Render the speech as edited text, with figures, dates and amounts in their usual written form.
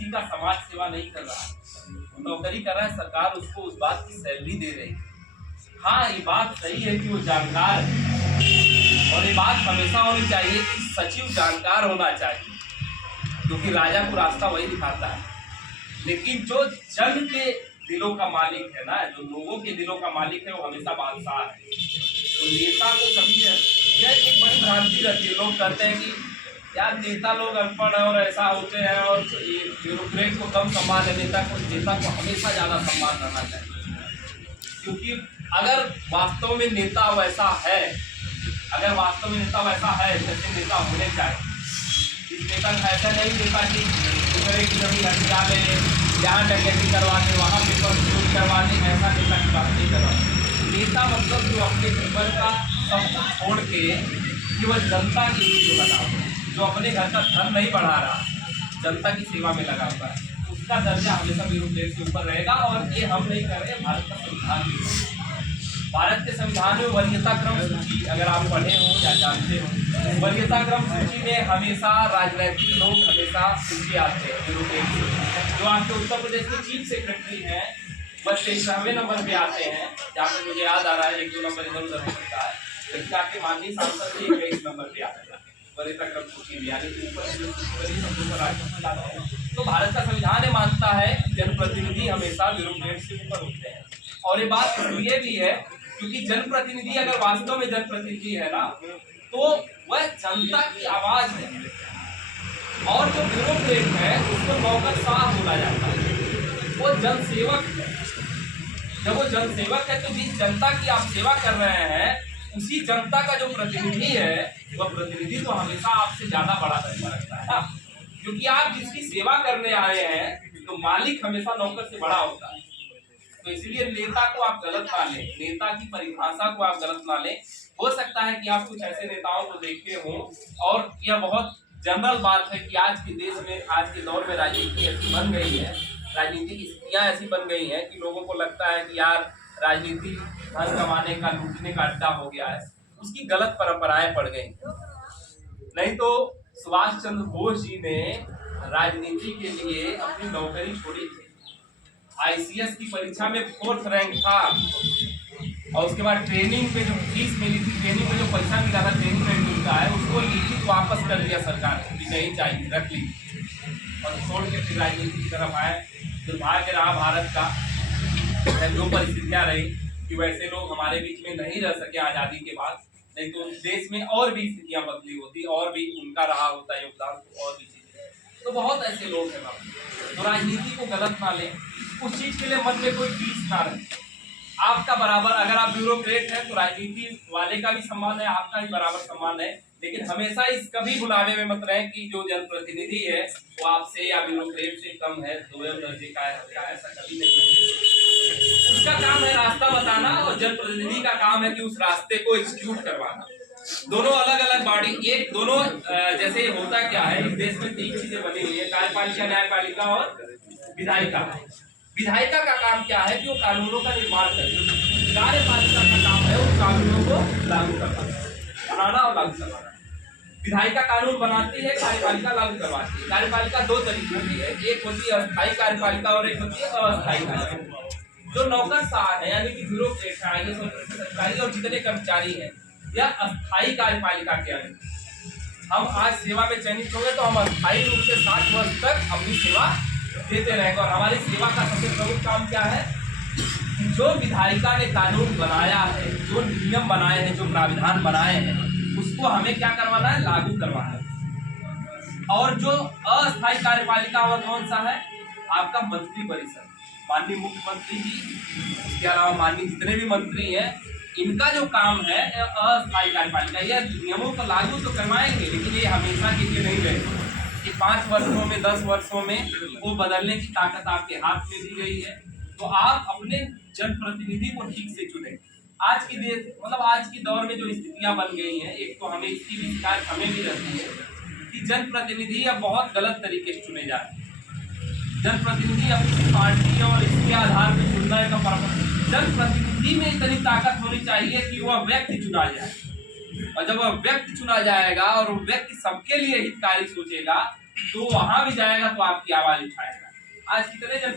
किसी का समाज सेवा नहीं कर रहा है, नौकरी कर रहा है, सरकार उसको उस बात की सैलरी दे रही है। हाँ, ये बात सही है कि वो जानकार है, और ये बात हमेशा होनी चाहिए कि सचिव जानकार होना चाहिए, क्योंकि राजा को रास्ता वही दिखाता है। लेकिन जो जन के दिलों का मालिक है ना, जो लोगों के दिलों का मालिक है, वो हमेशा बादशाह है। तो नेता को कभी यह एक बड़ी भ्रांति रहती है, लोग कहते हैं कि यार नेता लोग अनपढ़ है और ऐसा होते हैं, और ये ब्यूरोक्रेट को कम सम्मान है, नेता को हमेशा ज़्यादा सम्मान करना चाहिए। क्योंकि अगर वास्तव में नेता वैसा है, जैसे नेता होने चाहिए, इस नेता का ऐसा नहीं नेता कि दूसरे की जमीन हथिया ले, यहाँ डकैती करवा दे, वहाँ पेपर चोरी करवा दे, ऐसा नेता की बात नहीं करवा। नेता मतलब जो अपने जीवन का सब कुछ छोड़ के केवल जनता के लिए लगा हुआ, जो अपने घर का धन नहीं बढ़ा रहा, जनता की सेवा में लगा हुआ है, उसका दर्जा हमेशा ब्यूरोक्रेट से ऊपर रहेगा। और ये हम नहीं कर रहे, भारत का संविधान भी है। भारत के संविधान में वरीयता क्रम सूची, अगर आप पढ़े हो या जानते हो, वरीयता क्रम सूची में हमेशा राजनीतिक लोग हमेशा सूची आते हैं ब्यूरोक्रेट से। जो आपके उत्तर प्रदेश के चीफ सेक्रेटरी हैं, बस 23वें नंबर पे आते हैं, जहाँ पे मुझे याद आ रहा है 1-2 नंबर इधर उधर हो सकता है, लेकिन आपके माननीय सांसद भी 21 नंबर पे आते हैं वरीयता क्रम सूची में, यानी कि तो भारत का संविधान ये मानता है जनप्रतिनिधि हमेशा ब्यूरोक्रेट से ऊपर होते हैं। और ये बात इसलिए भी है क्योंकि जनप्रतिनिधि अगर वास्तव में जनप्रतिनिधि है ना, तो वह जनता की आवाज है, और जो ब्यूरोक्रेट है उसको नौकरशाह बोला जाता है, वो जनसेवक है। जब वो जनसेवक है तो जिस जनता की आप सेवा कर रहे हैं, उसी जनता का जो प्रतिनिधि है, वह प्रतिनिधि तो हमेशा आपसे ज्यादा बड़ा दर्जा रखता है ना, क्योंकि आप जिसकी सेवा करने आए हैं, तो मालिक हमेशा नौकर से बड़ा होता है। तो इसलिए नेता को आप गलत ना लें, नेता की परिभाषा को आप गलत ना लें। हो सकता है कि आप कुछ ऐसे नेताओं को देखते हो, और यह बहुत जनरल बात है कि आज के देश में, आज के दौर में राजनीति ऐसी बन गई है, राजनीतिक स्थितियाँ ऐसी बन गई हैं कि लोगों को लगता है कि यार राजनीति धन कमाने का, लूटने का अड्डा हो गया है। उसकी गलत परंपराएं पड़ गई। नहीं तो सुभाष चंद्र बोस जी ने राजनीति के लिए अपनी नौकरी छोड़ी थी। ICS की परीक्षा में 4th रैंक था, और उसके बाद ट्रेनिंग पे जो फीस मिली थी, ट्रेनिंग में जो पैसा मिला था, ट्रेनिंग में मिलता है, उसको लिखित वापस कर दिया सरकार कि नहीं चाहिए, रख ली, और छोड़ के फिर राजनीति की तरफ आए। दुर्भाग्य रहा भारत का, जो परिस्थितियाँ रही कि वैसे लोग हमारे बीच में नहीं रह सके आज़ादी के बाद, नहीं तो देश में और भी स्थितियाँ बदली होती, और भी उनका रहा होता योगदान, तो और भी चीज़ें। तो बहुत ऐसे लोग हैं तो राजनीति को गलत ना लें, उस चीज़ के लिए मन में कोई फीस ना रहे। आपका बराबर, अगर आप ब्यूरोक्रेट हैं तो राजनीति वाले का भी सम्मान है, आपका भी बराबर सम्मान है, लेकिन हमेशा इस कभी बुलावे में मत रहें कि जो जनप्रतिनिधि है वो आपसे या ब्यूरोक्रेट से कम है, दोयम दर्जे का है, ऐसा कभी नहीं है। उसका काम है रास्ता बताना, और जनप्रतिनिधि का काम है कि उस रास्ते को एग्जीक्यूट करवाना। दोनों अलग अलग बॉडी, एक दोनों जैसे होता क्या है, इस देश में 3 चीजें बनी हुई है, कार्यपालिका, न्यायपालिका और विधायिका। विधायिका का काम क्या है कि वो कानूनों का निर्माण करे। कार्यपालिका का काम है उन कानूनों को लागू करना, बनाना और लागू करवाना। विधायिका कानून बनाती है, कार्यपालिका लागू करवाती है। कार्यपालिका 2 तरीके की है, एक होती है अस्थायी कार्यपालिका और एक होती है अस्थायी कार्यपालिका। जो नौकरशाह है यानी कि ब्यूरोक्रेट है, IAS अधिकारी और जितने कर्मचारी हैं, यह अस्थायी कार्यपालिका के अंदर। हम आज सेवा में चयनित होंगे तो हम अस्थायी रूप से 60 वर्ष तक अपनी सेवा देते रहेंगे। और हमारी सेवा का सबसे प्रमुख काम क्या है? जो विधायिका ने कानून बनाया है, जो नियम बनाए हैं, जो प्राविधान बनाए हैं, उसको हमें क्या करवाना है? लागू करवाना है। और जो अस्थायी कार्यपालिका वह कौन सा है? आपका मंत्री परिषद, माननीय मुख्यमंत्री जी, इसके अलावा माननीय जितने भी मंत्री हैं, इनका जो काम है अस्थायी कार्यपालिका। यह नियमों को लागू तो करवाएंगे, लेकिन ये हमेशा के लिए नहीं रहेगा कि 5 वर्षों में 10 वर्षों में वो बदलने की ताकत आपके हाथ में दी गई है। तो आप अपने जनप्रतिनिधि को ठीक से चुनें। आज की देश मतलब आज की दौर में जो स्थितियां बन गई हैं, एक तो हमें इसकी भी शिकायत हमें भी रहती है कि जनप्रतिनिधि अब बहुत गलत तरीके से चुने जा रहे हैं। जनप्रतिनिधि अपनी पार्टी और इसके आधार पर चुनने का परंपरा। जनप्रतिनिधि में इतनी ताकत होनी चाहिए कि वह व्यक्ति चुना जाए, और जब वह व्यक्ति चुना जाएगा और वो व्यक्ति सबके लिए हितकारी सोचेगा, तो वहां भी जाएगा तो आपकी आवाज उठाएगा। आज कितने जन